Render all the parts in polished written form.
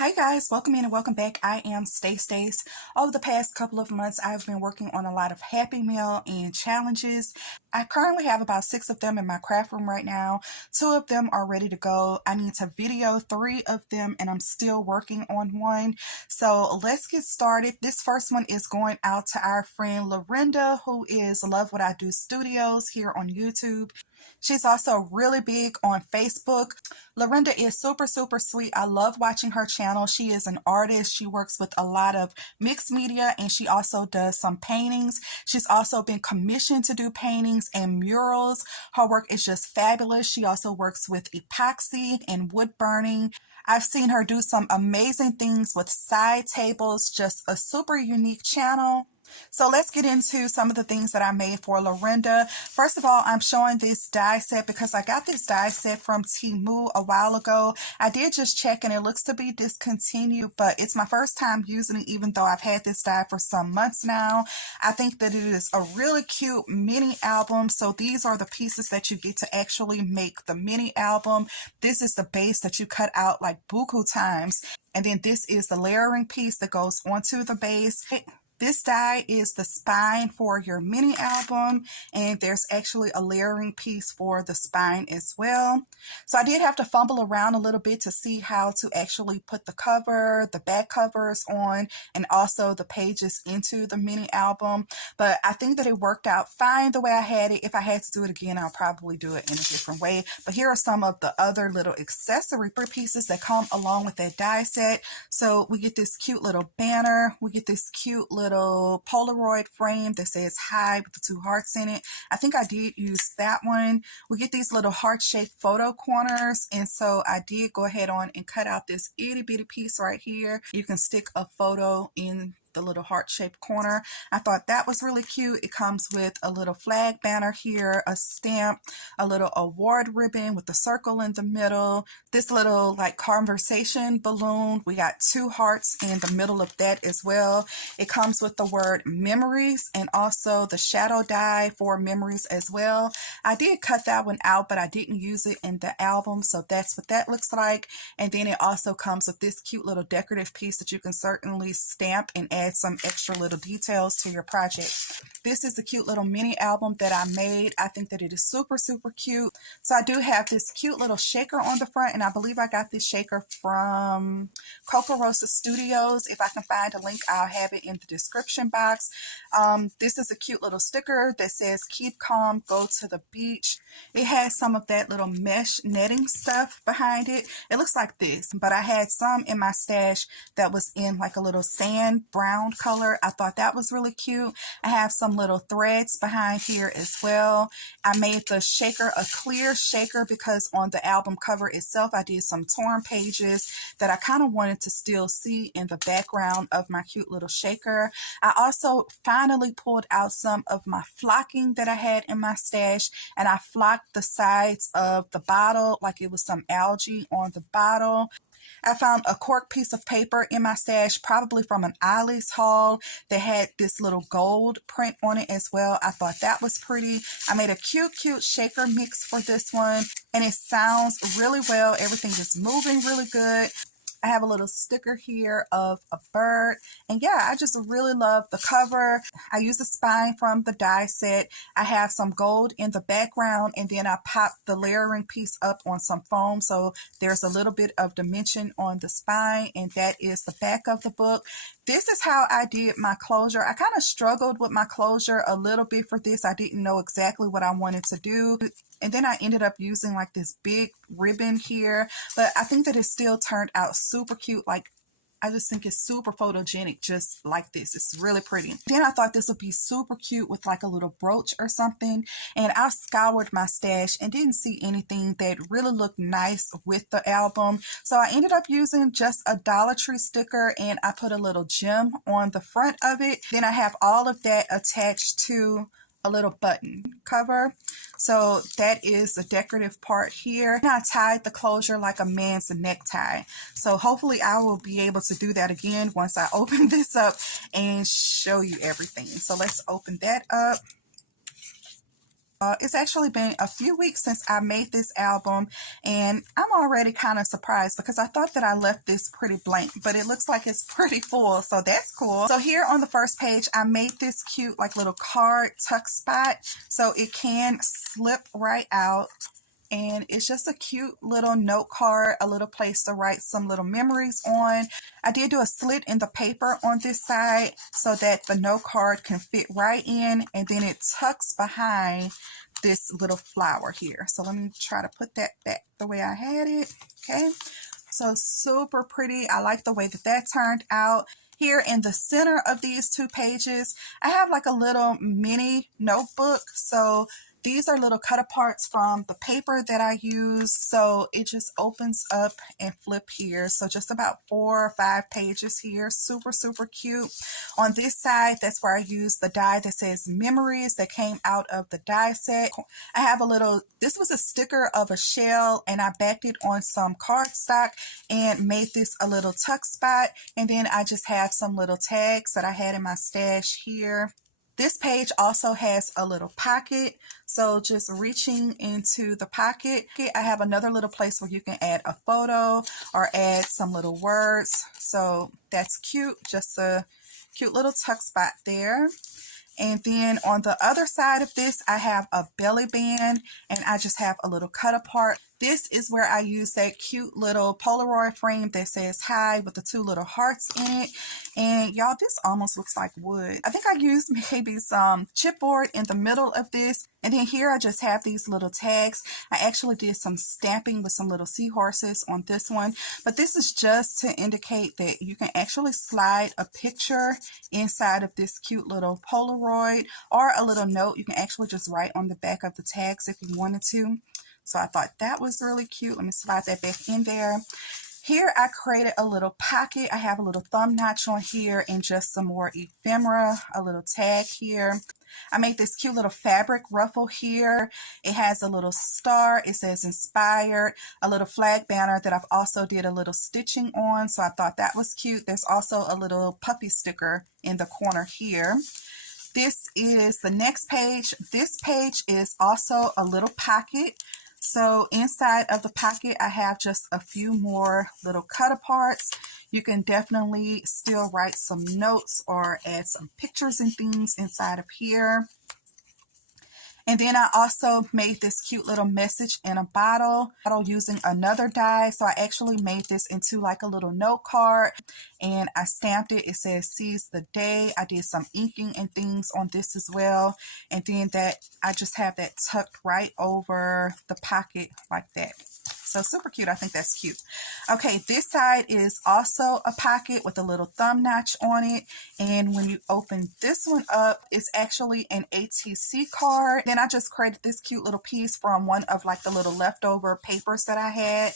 Hi guys, welcome in and welcome back. I am Stace. Over the past couple of months, I've been working on a lot of Happy Meal and challenges. I currently have about 6 of them in my craft room right now. 2 of them are ready to go. I need to video 3 of them and I'm still working on one. So let's get started. This first one is going out to our friend Lorinda, who is Love What I Do Studios here on YouTube. She's also really big on Facebook. Lorinda is super sweet. I love watching her channel. She is an artist. She works with a lot of mixed media and she also does some paintings. She's also been commissioned to do paintings and murals. Her work is just fabulous. She also works with epoxy and wood burning. I've seen her do some amazing things with side tables, just a super unique channel. So let's get into some of the things that I made for Lorinda. First of all, I'm showing this die set because I got this die set from Temu a while ago. I did just check and it looks to be discontinued, but it's my first time using it even though I've had this die for some months now. I think that it is a really cute mini album. So these are the pieces that you get to actually make the mini album. This is the base that you cut out like buku times. And then this is the layering piece that goes onto the base. This die is the spine for your mini album, and there's actually a layering piece for the spine as well. So I did have to fumble around a little bit to see how to actually put the cover, the back covers on, and also the pages into the mini album. But I think that it worked out fine the way I had it. If I had to do it again, I'll probably do it in a different way. But here are some of the other little accessory pieces that come along with that die set. So we get this cute little banner. We get this cute little Polaroid frame that says hi with the 2 hearts in it. I think I did use that one. We get these little heart-shaped photo corners, and so I did go ahead on and cut out this itty bitty piece right here. You can stick a photo in the little heart-shaped corner. I thought that was really cute. It comes with a little flag banner here, a stamp, a little award ribbon with the circle in the middle, this little like conversation balloon. We got 2 hearts in the middle of that as well. It comes with the word memories and also the shadow die for memories as well. I did cut that one out, but I didn't use it in the album, so that's what that looks like. And then it also comes with this cute little decorative piece that you can certainly stamp and add some extra little details to your project. This is a cute little mini album that I made. I think that it is super cute. So I do have this cute little shaker on the front, and I believe I got this shaker from Kokorosa Studios. If I can find a link, I'll have it in the description box. This is a cute little sticker that says keep calm, go to the beach. It has some of that little mesh netting stuff behind it. It looks like this, but I had some in my stash that was in like a little sand brown color. I thought that was really cute. I have some little threads behind here as well. I made the shaker a clear shaker because on the album cover itself I did some torn pages that I kind of wanted to still see in the background of my cute little shaker. I also finally pulled out some of my flocking that I had in my stash, and I flocked the sides of the bottle like it was some algae on the bottle. I found a cork piece of paper in my stash, probably from an Ollie's haul, that had this little gold print on it as well. I thought that was pretty. I made a cute shaker mix for this one, and it sounds really well. Everything is moving really good. I have a little sticker here of a bird, and yeah, I just really love the cover. I use the spine from the die set. I have some gold in the background, and then I popped the layering piece up on some foam, so there's a little bit of dimension on the spine, and that is the back of the book. This is how I did my closure. I kind of struggled with my closure a little bit for this. I didn't know exactly what I wanted to do. And then I ended up using like this big ribbon here, but I think that it still turned out super cute. Like, I just think it's super photogenic just like this. It's really pretty. Then I thought this would be super cute with like a little brooch or something. And I scoured my stash and didn't see anything that really looked nice with the album. So I ended up using just a Dollar Tree sticker, and I put a little gem on the front of it. Then I have all of that attached to a little button cover. So that is the decorative part here. And I tied the closure like a man's necktie. So hopefully I will be able to do that again once I open this up and show you everything. So let's open that up. It's actually been a few weeks since I made this album, and I'm already kind of surprised because I thought that I left this pretty blank, but it looks like it's pretty full, so that's cool. So here on the first page, I made this cute like little card tuck spot so it can slip right out. And it's just a cute little note card, a little place to write some little memories on. I did do a slit in the paper on this side so that the note card can fit right in, and then it tucks behind this little flower here. So let me try to put that back the way I had it. Okay, so super pretty. I like the way that that turned out. Here in the center of these two pages, I have like a little mini notebook. So these are little cut aparts from the paper that I use. So it just opens up and flip here. So just about 4 or 5 pages here. Super, super cute. On this side, that's where I use the die that says memories that came out of the die set. I have a little, this was a sticker of a shell, and I backed it on some cardstock and made this a little tuck spot. And then I just have some little tags that I had in my stash here. This page also has a little pocket, so just reaching into the pocket, I have another little place where you can add a photo or add some little words. So that's cute, just a cute little tuck spot there. And then on the other side of this, I have a belly band, and I just have a little cut apart. This is where I use that cute little Polaroid frame that says hi with the 2 little hearts in it. And y'all, this almost looks like wood. I think I used maybe some chipboard in the middle of this. And then here I just have these little tags. I actually did some stamping with some little seahorses on this one. But this is just to indicate that you can actually slide a picture inside of this cute little Polaroid, or a little note. You can actually just write on the back of the tags if you wanted to. So I thought that was really cute. Let me slide that back in there. Here I created a little pocket. I have a little thumb notch on here and just some more ephemera, a little tag here. I made this cute little fabric ruffle here. It has a little star. It says inspired, a little flag banner that I've also did a little stitching on. So I thought that was cute. There's also a little puppy sticker in the corner here. This is the next page. This page is also a little pocket. So inside of the pocket, I have just a few more little cut aparts. You can definitely still write some notes or add some pictures and things inside of here. And then I also made this cute little message in a bottle using another die. So I actually made this into like a little note card, and I stamped it. It says seize the day. I did some inking and things on this as well. And then that I just have that tucked right over the pocket like that. So super cute. I think that's cute. Okay, this side is also a pocket with a little thumb notch on it. And when you open this one up, it's actually an ATC card. Then I just created this cute little piece from one of like the little leftover papers that I had.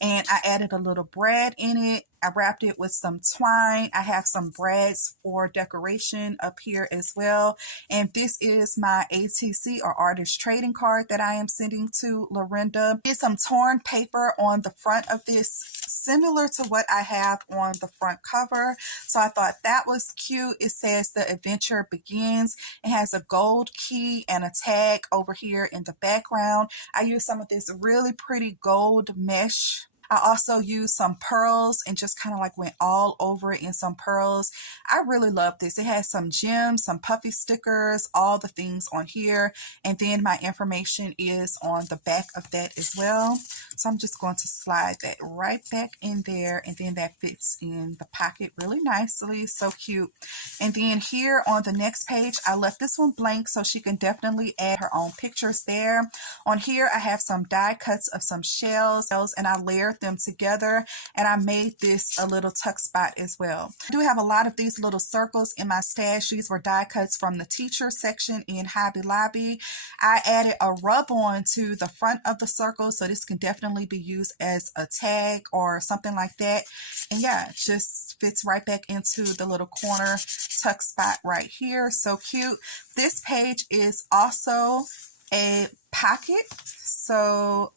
And I added a little brad in it. I wrapped it with some twine. I have some brads for decoration up here as well. And this is my ATC or artist trading card that I am sending to Lorinda. There's some torn paper on the front of this, similar to what I have on the front cover. So I thought that was cute. It says the adventure begins. It has a gold key and a tag over here in the background. I used some of this really pretty gold mesh. I also used some pearls and just kind of like went all over it in some pearls. I really love this. It has some gems, some puffy stickers, all the things on here. And then my information is on the back of that as well. So I'm just going to slide that right back in there. And then that fits in the pocket really nicely. So cute. And then here on the next page, I left this one blank so she can definitely add her own pictures there. On here, I have some die cuts of some shells, and I layered them together, and I made this a little tuck spot as well. I do have a lot of these little circles in my stash. These were die cuts from the teacher section in Hobby Lobby. I added a rub on to the front of the circle, so this can definitely be used as a tag or something like that. And yeah, it just fits right back into the little corner tuck spot right here. So cute. This page is also a pocket, so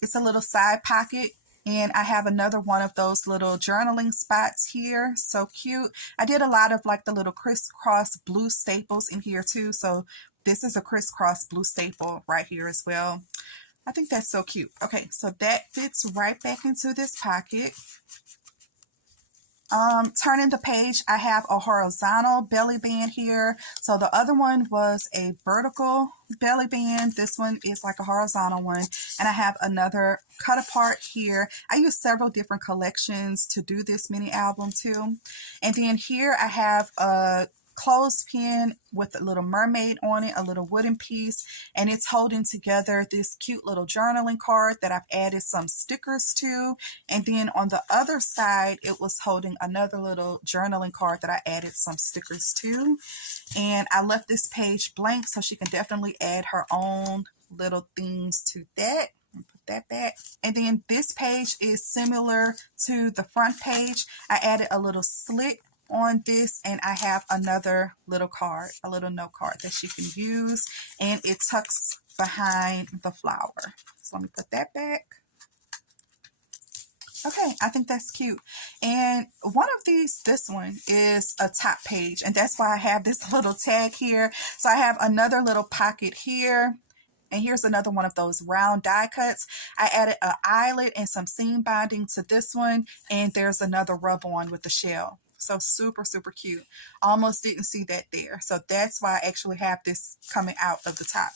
it's a little side pocket. And I have another one of those little journaling spots here. So cute. I did a lot of like the little crisscross blue staples in here too. So this is a crisscross blue staple right here as well. I think that's so cute. Okay, so that fits right back into this pocket. Turning the page, I have a horizontal belly band here. So the other one was a vertical belly band. This one is like a horizontal one. And I have another cut apart here. I use several different collections to do this mini album too. And then here I have a clothespin with a little mermaid on it, a little wooden piece, and it's holding together this cute little journaling card that I've added some stickers to. And then on the other side, it was holding another little journaling card that I added some stickers to. And I left this page blank so she can definitely add her own little things to that. Put that back. And then this page is similar to the front page. I added a little slit on this, and I have another little card, a little note card that she can use, and it tucks behind the flower. So let me put that back. Okay, I think that's cute. And one of these, this one is a top page, and that's why I have this little tag here. So I have another little pocket here. And here's another one of those round die cuts. I added an eyelet and some seam binding to this one, and there's another rub-on with the shell. So super, super cute. Almost didn't see that there. So that's why I actually have this coming out of the top.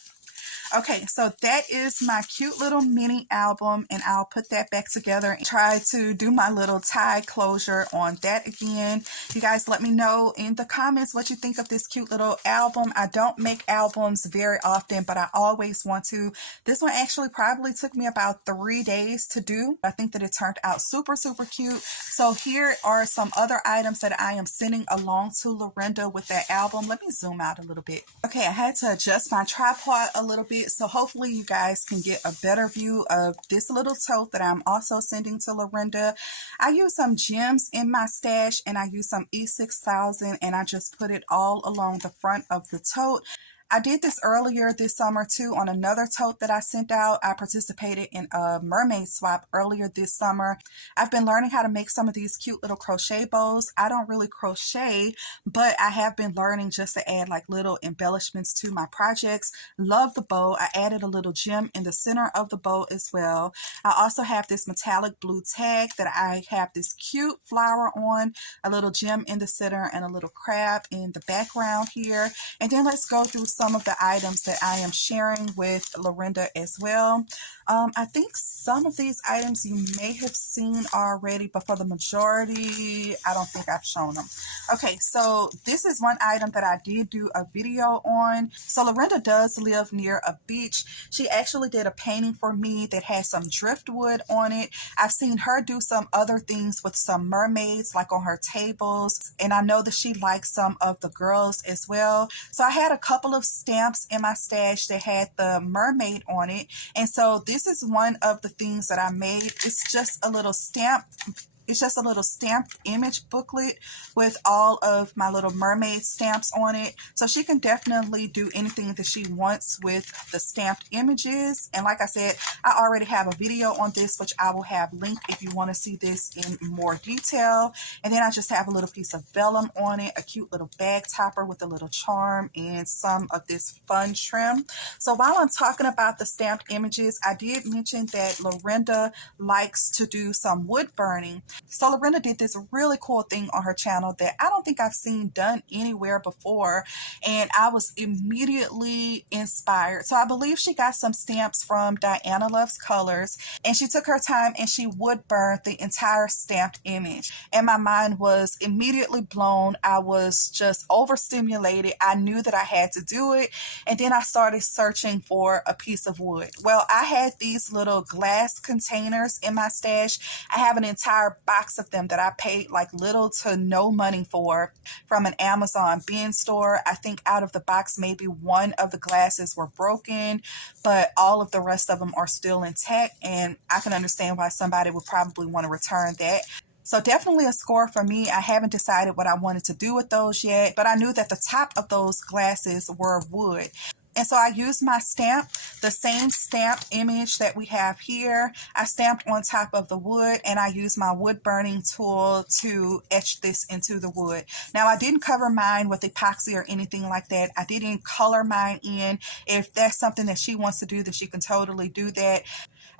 Okay, so that is my cute little mini album, and I'll put that back together and try to do my little tie closure on that again. You guys let me know in the comments what you think of this cute little album. I don't make albums very often, but I always want to. This one actually probably took me about 3 days to do. I think that it turned out super, super cute. So here are some other items that I am sending along to Lorinda with that album. Let me zoom out a little bit. Okay, I had to adjust my tripod a little bit, so hopefully you guys can get a better view of this little tote that I'm also sending to Lorinda. I use some gems in my stash, and I use some E6000, and I just put it all along the front of the tote. I did this earlier this summer too on another tote that I sent out. I participated in a mermaid swap earlier this summer. I've been learning how to make some of these cute little crochet bows. I don't really crochet, but I have been learning just to add like little embellishments to my projects. Love the bow. I added a little gem in the center of the bow as well. I also have this metallic blue tag that I have this cute flower on, a little gem in the center, and a little crab in the background here. And then let's go through some of the items that I am sharing with Lorinda as well. I think some of these items you may have seen already, but for the majority, I don't think I've shown them. Okay, so this is one item that I did do a video on. So Lorinda does live near a beach. She actually did a painting for me that has some driftwood on it. I've seen her do some other things with some mermaids, like on her tables, and I know that she likes some of the girls as well. So I had a couple of stamps in my stash that had the mermaid on it, and so this is one of the things that I made. It's just a little stamp. It's just a little stamped image booklet with all of my little mermaid stamps on it. So she can definitely do anything that she wants with the stamped images. And like I said, I already have a video on this, which I will have linked if you want to see this in more detail. And then I just have a little piece of vellum on it, a cute little bag topper with a little charm, and some of this fun trim. So while I'm talking about the stamped images, I did mention that Lorinda likes to do some wood burning. So Lorinda did this really cool thing on her channel that I don't think I've seen done anywhere before, and I was immediately inspired. So I believe she got some stamps from Diana Loves Colors, and she took her time and she wood burned the entire stamped image, and my mind was immediately blown. I was just overstimulated. I knew that I had to do it, and then I started searching for a piece of wood. Well, I had these little glass containers in my stash. I have an entire box of them that I paid like little to no money for from an Amazon bin store. I think out of the box, maybe one of the glasses were broken, but all of the rest of them are still intact, and I can understand why somebody would probably want to return that. So definitely a score for me. I haven't decided what I wanted to do with those yet, but I knew that the top of those glasses were wood. And so I used my stamp, the same stamp image that we have here. I stamped on top of the wood, and I used my wood burning tool to etch this into the wood. Now, I didn't cover mine with epoxy or anything like that. I didn't color mine in. If that's something that she wants to do, then she can totally do that.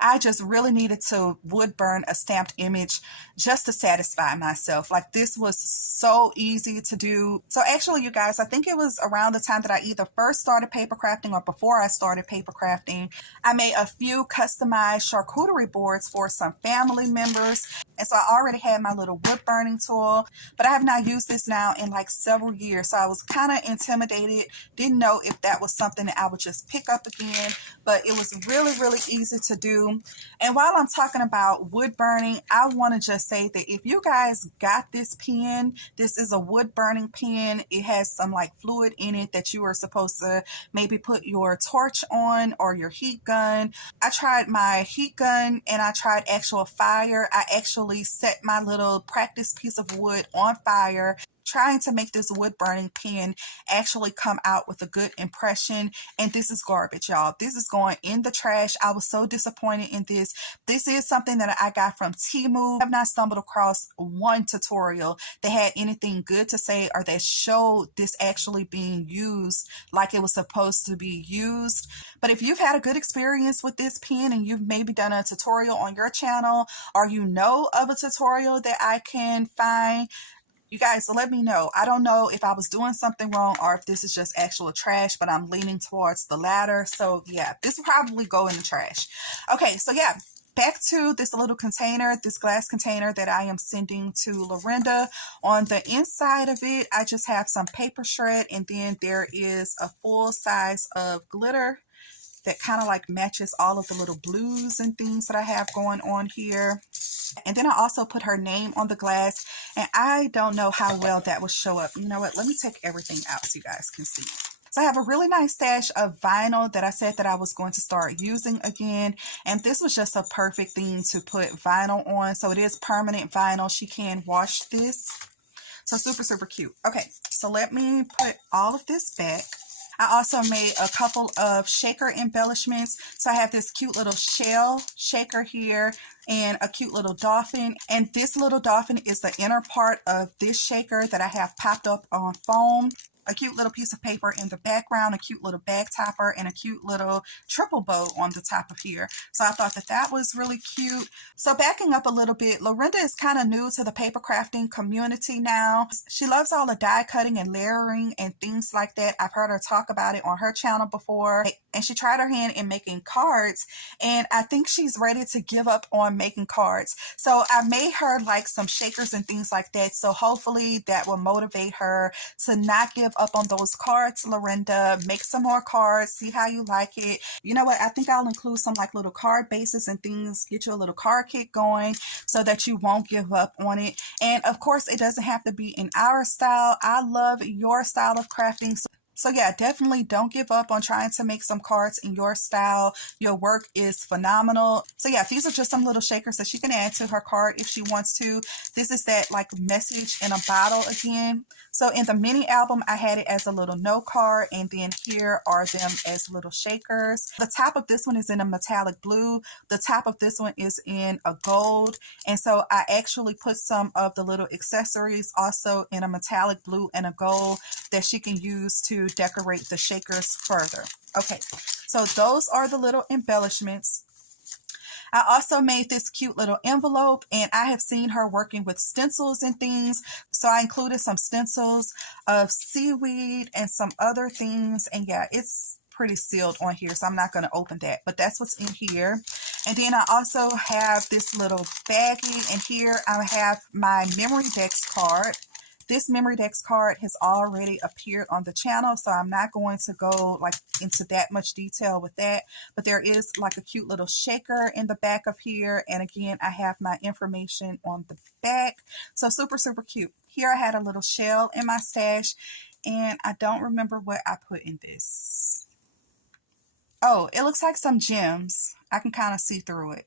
I just really needed to wood burn a stamped image just to satisfy myself. Like, this was so easy to do. So actually, you guys, I think it was around the time that I either first started paper crafting or before I started paper crafting, I made a few customized charcuterie boards for some family members. And so I already had my little wood burning tool, but I have not used this now in like several years. So I was kind of intimidated, didn't know if that was something that I would just pick up again, but it was really, really easy to do. And while I'm talking about wood burning, I want to just say that if you guys got this pen, this is a wood burning pen. It has some like fluid in it that you are supposed to maybe put your torch on or your heat gun. I tried my heat gun and I tried actual fire. I actually set my little practice piece of wood on fire, trying to make this wood burning pen actually come out with a good impression. And this is garbage, y'all. This is going in the trash. I was so disappointed in this. This is something that I got from Temu. I have not stumbled across one tutorial that had anything good to say or that showed this actually being used like it was supposed to be used. But if you've had a good experience with this pen and you've maybe done a tutorial on your channel, or you know of a tutorial that I can find, you guys, let me know. I don't know if I was doing something wrong or if this is just actual trash, but I'm leaning towards the latter. So yeah, this will probably go in the trash. Okay, so yeah, back to this little container, this glass container that I am sending to Lorinda. On the inside of it, I just have some paper shred, and then there is a full size of glitter that kind of like matches all of the little blues and things that I have going on here. And then I also put her name on the glass, and I don't know how well that will show up. You know what? Let me take everything out so you guys can see. So I have a really nice stash of vinyl that I said that I was going to start using again. And this was just a perfect thing to put vinyl on. So it is permanent vinyl. She can wash this. So super, super cute. Okay, so let me put all of this back. I also made a couple of shaker embellishments. So I have this cute little shell shaker here and a cute little dolphin. And this little dolphin is the inner part of this shaker that I have popped up on foam. A cute little piece of paper in the background, a cute little bag topper, and a cute little triple bow on the top of here. So I thought that that was really cute. So backing up a little bit, Lorinda is kind of new to the paper crafting community now. She loves all the die cutting and layering and things like that. I've heard her talk about it on her channel before. And she tried her hand in making cards, and I think she's ready to give up on making cards. So I made her like some shakers and things like that. So hopefully that will motivate her to not give up on those cards. Lorinda, make some more cards, see how you like it. You know what? I think I'll include some like little card bases and things, get you a little card kit going so that you won't give up on it. And of course, it doesn't have to be in our style. I love your style of crafting. So yeah, definitely don't give up on trying to make some cards in your style. Your work is phenomenal. So yeah, these are just some little shakers that she can add to her card if she wants to. This is that like message in a bottle again. So in the mini album, I had it as a little note card, and then here are them as little shakers. The top of this one is in a metallic blue. The top of this one is in a gold. And so I actually put some of the little accessories also in a metallic blue and a gold that she can use to decorate the shakers further. Okay, so those are the little embellishments. I also made this cute little envelope, and I have seen her working with stencils and things. So I included some stencils of seaweed and some other things. And yeah, it's pretty sealed on here, so I'm not going to open that. But that's what's in here. And then I also have this little baggie, and here I have my memory decks card. This memory decks card has already appeared on the channel, so I'm not going to go like into that much detail with that. But there is like a cute little shaker in the back of here. And again, I have my information on the back. So super, super cute. Here I had a little shell in my stash, and I don't remember what I put in this. Oh, it looks like some gems. I can kind of see through it.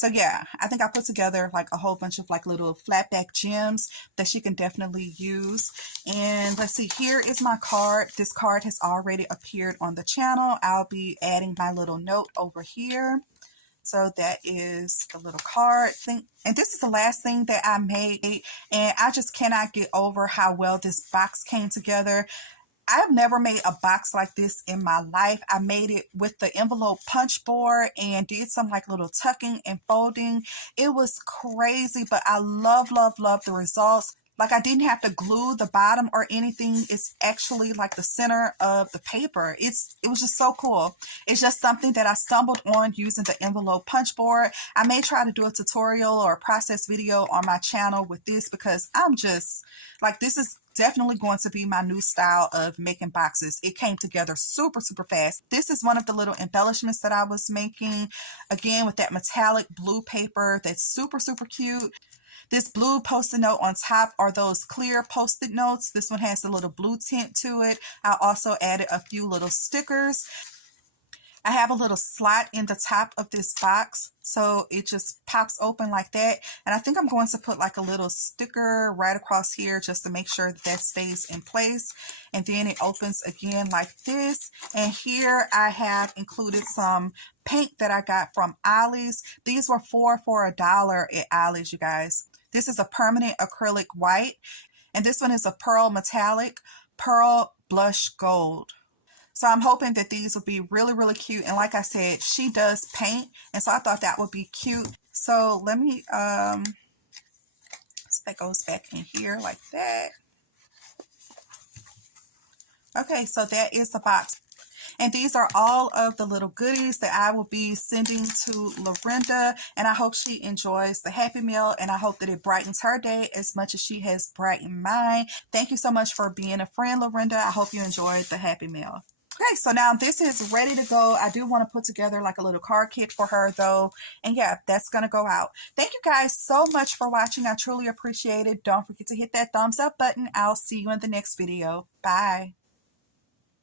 So yeah, I think I put together like a whole bunch of like little flat back gems that she can definitely use. And let's see, here is my card. This card has already appeared on the channel. I'll be adding my little note over here. So that is the little card thing. And this is the last thing that I made. And I just cannot get over how well this box came together. I've never made a box like this in my life. I made it with the envelope punch board and did some like little tucking and folding. It was crazy, but I love, love, love the results. Like I didn't have to glue the bottom or anything. It's actually like the center of the paper. It was just so cool. It's just something that I stumbled on using the envelope punch board. I may try to do a tutorial or a process video on my channel with this because I'm just like, this is definitely going to be my new style of making boxes. It came together super, super fast. This is one of the little embellishments that I was making, again, with that metallic blue paper that's super, super cute. This blue post-it note on top are those clear post-it notes. This one has a little blue tint to it. I also added a few little stickers. I have a little slot in the top of this box, so it just pops open like that. And I think I'm going to put like a little sticker right across here just to make sure that that stays in place. And then it opens again like this. And here I have included some paint that I got from Ollie's. These were 4 for $1 at Ollie's, you guys. This is a permanent acrylic white, and this one is a pearl metallic, pearl blush gold. So I'm hoping that these will be really, really cute. And like I said, she does paint, and so I thought that would be cute. So let me, so that goes back in here like that. Okay, so that is the box. And these are all of the little goodies that I will be sending to Lorinda. And I hope she enjoys the Happy Meal. And I hope that it brightens her day as much as she has brightened mine. Thank you so much for being a friend, Lorinda. I hope you enjoyed the Happy Meal. Okay, so now this is ready to go. I do want to put together like a little card kit for her though. And yeah, that's going to go out. Thank you guys so much for watching. I truly appreciate it. Don't forget to hit that thumbs up button. I'll see you in the next video. Bye.